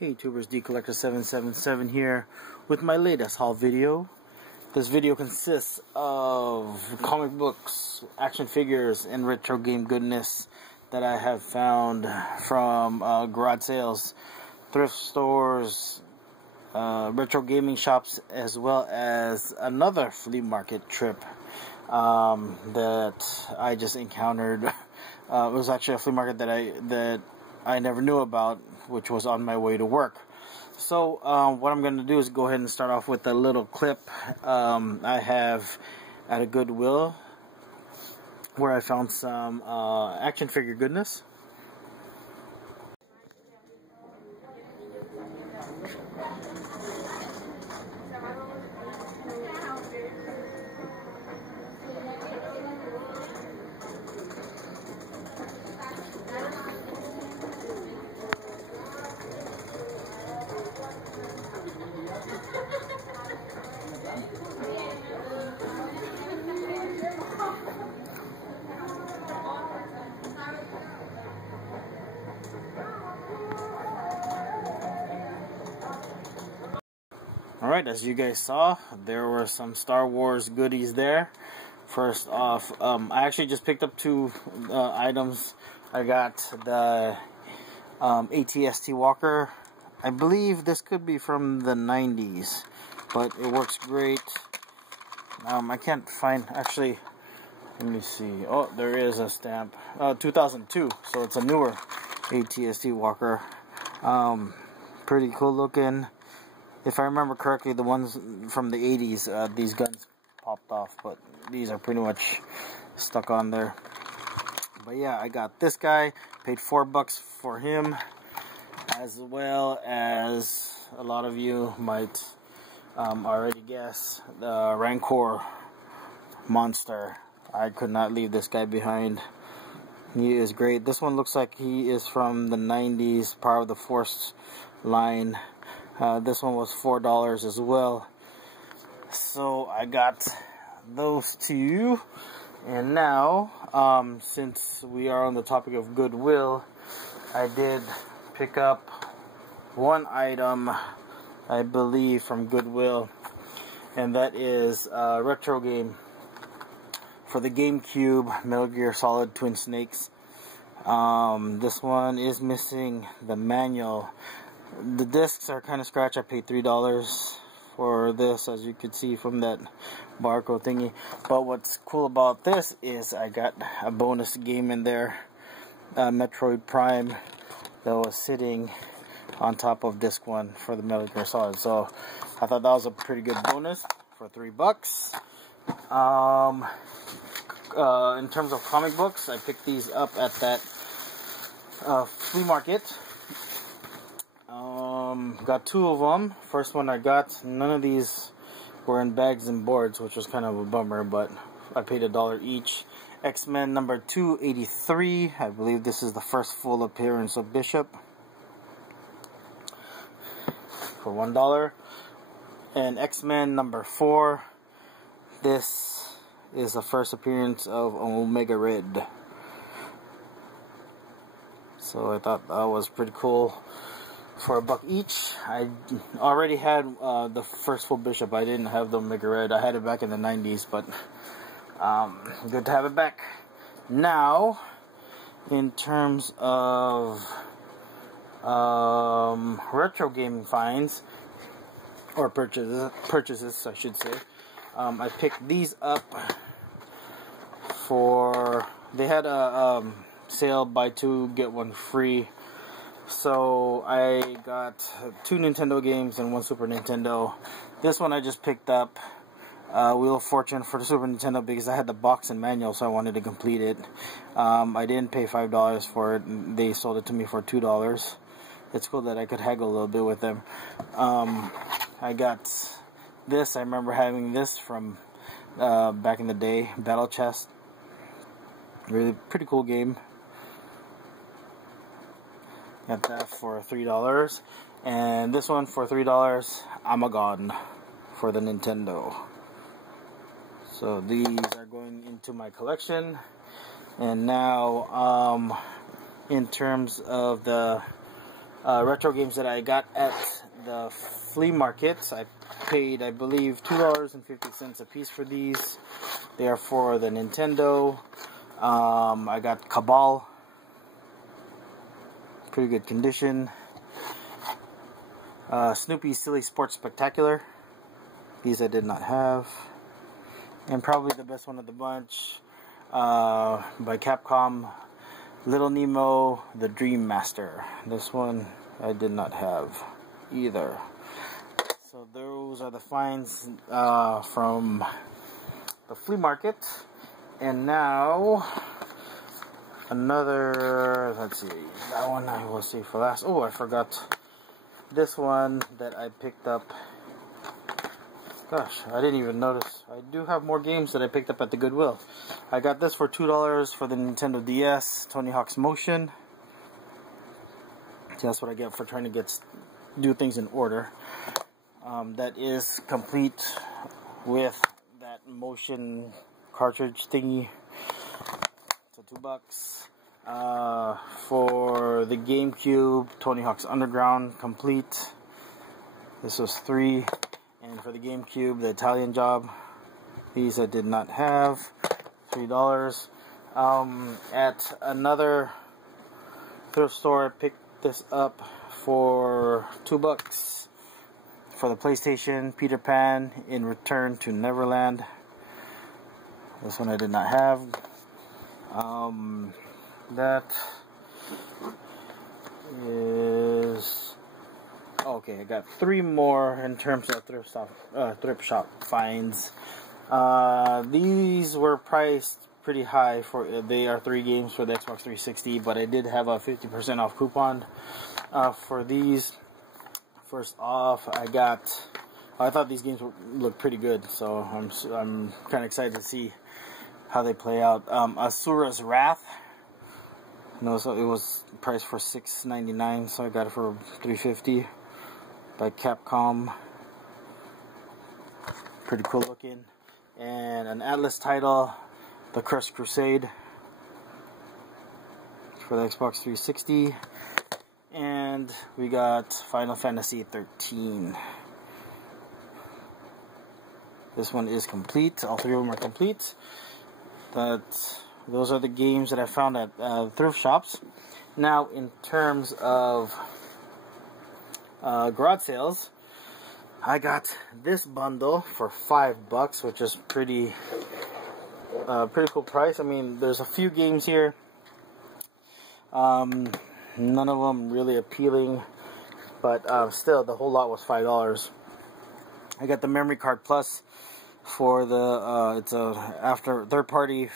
Hey YouTubers, DCollector777 here with my latest haul video. This video consists of comic books, action figures, and retro game goodness that I have found from garage sales, thrift stores, retro gaming shops, as well as another flea market trip that I just encountered. It was actually a flea market that I never knew about, which was on my way to work. So what I'm going to do is go ahead and start off with a little clip I have at a Goodwill where I found some action figure goodness. Alright, as you guys saw, there were some Star Wars goodies there. First off, I actually just picked up two items. I got the AT-ST Walker. I believe this could be from the 90s, but it works great. I can't find, actually, let me see. Oh, there is a stamp. 2002, so it's a newer AT-ST Walker. Pretty cool looking. If I remember correctly, the ones from the 80s, these guns popped off, but these are pretty much stuck on there. But yeah, I got this guy, paid $4 for him, as well as a lot of you might already guess, the Rancor monster. I could not leave this guy behind. He is great. This one looks like he is from the 90s, Power of the Force line. This one was $4 as well. So I got those two. And now, since we are on the topic of Goodwill, I did pick up one item, I believe, from Goodwill. And that is a retro game for the GameCube, Metal Gear Solid Twin Snakes. This one is missing the manual. The discs are kind of scratched. I paid $3 for this, as you could see from that barcode thingy. But what's cool about this is I got a bonus game in there, Metroid Prime, that was sitting on top of disc 1 for the Metal Gear Solid. So I thought that was a pretty good bonus for $3. In terms of comic books, I picked these up at that flea market. Got two of them. First one I got, none of these were in bags and boards, which was kind of a bummer, but I paid $1 each. X-Men number 283. I believe this is the first full appearance of Bishop, for $1. And X-Men number 4. This is the first appearance of Omega Red. So I thought that was pretty cool. For $1 each. I already had the first full Bishop. I didn't have the Omega Red. I had it back in the 90s, but good to have it back. Now, in terms of retro gaming finds, or purchases, I should say, I picked these up for, they had a sale, buy two get one free. So I got 2 Nintendo games and 1 Super Nintendo. This one I just picked up, Wheel of Fortune, for the Super Nintendo because I had the box and manual, so I wanted to complete it. I didn't pay $5 for it. They sold it to me for $2. It's cool that I could haggle a little bit with them. I got this. I remember having this from back in the day, Battle Chest. Really pretty cool game. Got that for $3, and this one for $3. Amagon for the Nintendo. So these are going into my collection. And now, in terms of the retro games that I got at the flea market. I paid, I believe, $2.50 a piece for these. They are for the Nintendo. I got Cabal, pretty good condition. Snoopy's Silly Sports Spectacular. These I did not have. And probably the best one of the bunch, by Capcom, Little Nemo, The Dream Master. This one I did not have either. So those are the finds from the flea market. And now another, let's see, that one I will save for last. Oh, I forgot this one that I picked up. Gosh, I didn't even notice. I do have more games that I picked up at the Goodwill. I got this for $2 for the Nintendo DS, Tony Hawk's Motion. That's what I get for trying to do things in order. That is complete with that motion cartridge thingy. So $2. For the GameCube, Tony Hawk's Underground complete. This was $3. And for the GameCube, the Italian Job, these I did not have, $3. At another thrift store, I picked this up for $2 for the PlayStation, Peter Pan in Return to Neverland. This one I did not have. That is... Okay, I got 3 more in terms of thrift shop finds. These were priced pretty high for. They are 3 games for the Xbox 360, but I did have a 50% off coupon for these. First off, I thought these games looked pretty good, so I'm kind of excited to see how they play out. Asura's Wrath. No, so it was priced for $6.99, so I got it for $3.50. By Capcom. Pretty cool looking. And an Atlas title, The Cursed Crusade, for the Xbox 360. And we got Final Fantasy 13. This one is complete. All 3 of them are complete. Those are the games that I found at thrift shops. Now, in terms of garage sales, I got this bundle for $5, which is pretty cool price. I mean, there's a few games here, none of them really appealing, but still, the whole lot was $5. I got the Memory Card Plus for the it's a after third party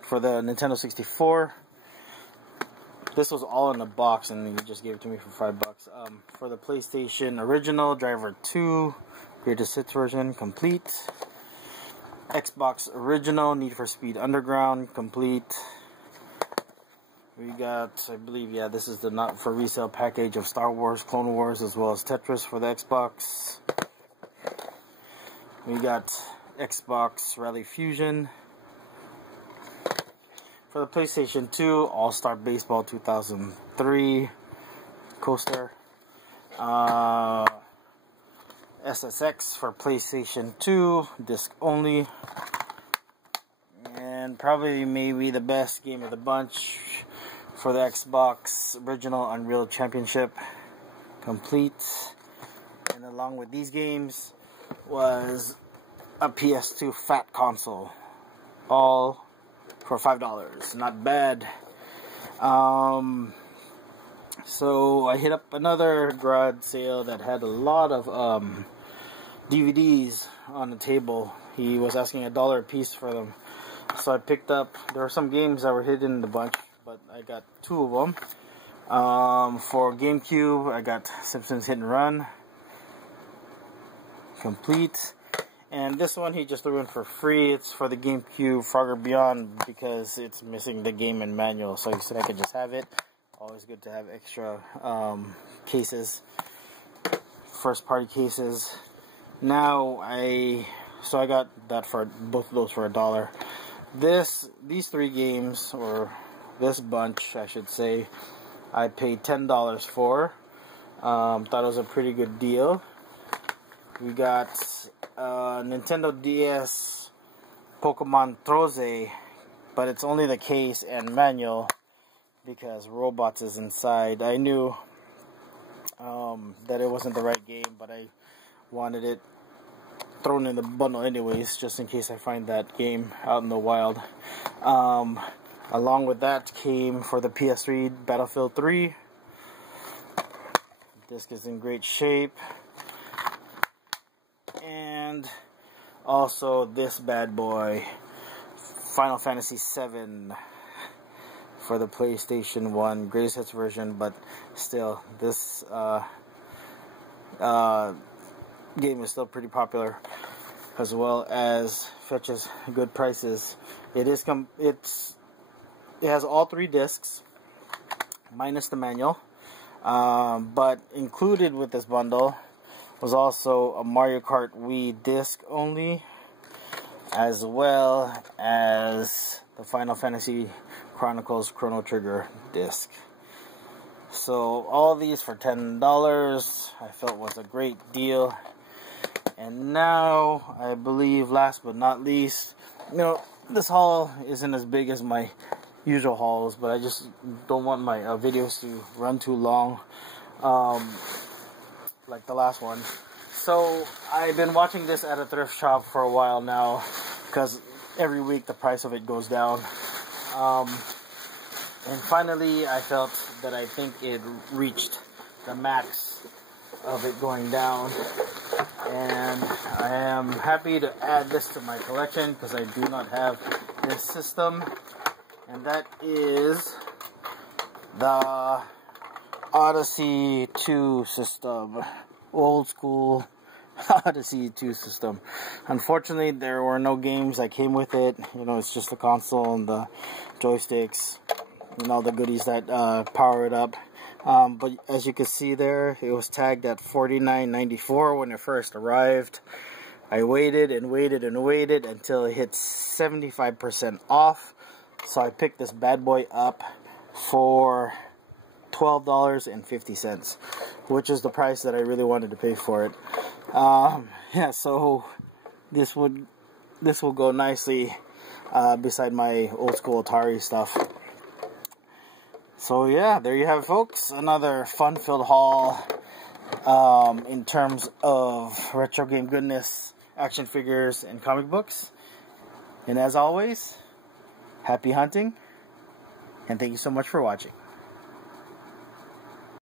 for the Nintendo 64. This was all in a box, and you just gave it to me for $5. For the PlayStation Original, Driver 2, Greatest Hits version, complete. Xbox Original, Need for Speed Underground, complete. We got, I believe, yeah, this is the not for resale package of Star Wars, Clone Wars, as well as Tetris for the Xbox. We got Xbox Rally Fusion. For the PlayStation 2, All-Star Baseball 2003 coaster. SSX for PlayStation 2, disc only. And probably maybe the best game of the bunch for the Xbox Original Unreal Championship, complete. And along with these games was a PS2 Fat Console, all for $5. Not bad. So I hit up another garage sale that had a lot of DVDs on the table. He was asking $1 a piece for them, so I picked up. There were some games that were hidden in the bunch, but I got 2 of them. For GameCube, I got Simpsons Hit and Run, complete. And this one he just threw in for free. It's for the GameCube Frogger Beyond because it's missing the game and manual. So he said I could just have it. Always good to have extra cases, first party cases. Now I got that for both of those for $1. These 3 games, or this bunch I should say, I paid $10 for. Thought it was a pretty good deal. We got Nintendo DS Pokemon Troze, but it's only the case and manual because Robots is inside. I knew that it wasn't the right game, but I wanted it thrown in the bundle anyways, just in case I find that game out in the wild. Along with that came for the PS3 Battlefield 3. Disc is in great shape. And also this bad boy, Final Fantasy VII for the PlayStation 1 Greatest Hits version, but still, this game is still pretty popular, as well as fetches good prices. It has all 3 discs minus the manual, but included with this bundle was also a Mario Kart Wii disc only, as well as the Final Fantasy Chronicles Chrono Trigger disc. So all these for $10 I felt was a great deal. And now, I believe, last but not least, this haul isn't as big as my usual hauls, but I just don't want my videos to run too long, like the last one. So I've been watching this at a thrift shop for a while now, because every week the price of it goes down. And finally I felt that I think it reached the max of it going down, and I am happy to add this to my collection because I do not have this system, and that is the Odyssey 2 system. Old school Odyssey 2 system. Unfortunately, there were no games that came with it. It's just the console and the joysticks and all the goodies that power it up. But as you can see there, it was tagged at $49.94 when it first arrived. I waited and waited and waited until it hit 75% off. So I picked this bad boy up for $12.50, which is the price that I really wanted to pay for it. Yeah, so this will go nicely beside my old school Atari stuff. So yeah, there you have it, folks. Another fun-filled haul in terms of retro game goodness, action figures, and comic books. And as always, happy hunting, and thank you so much for watching.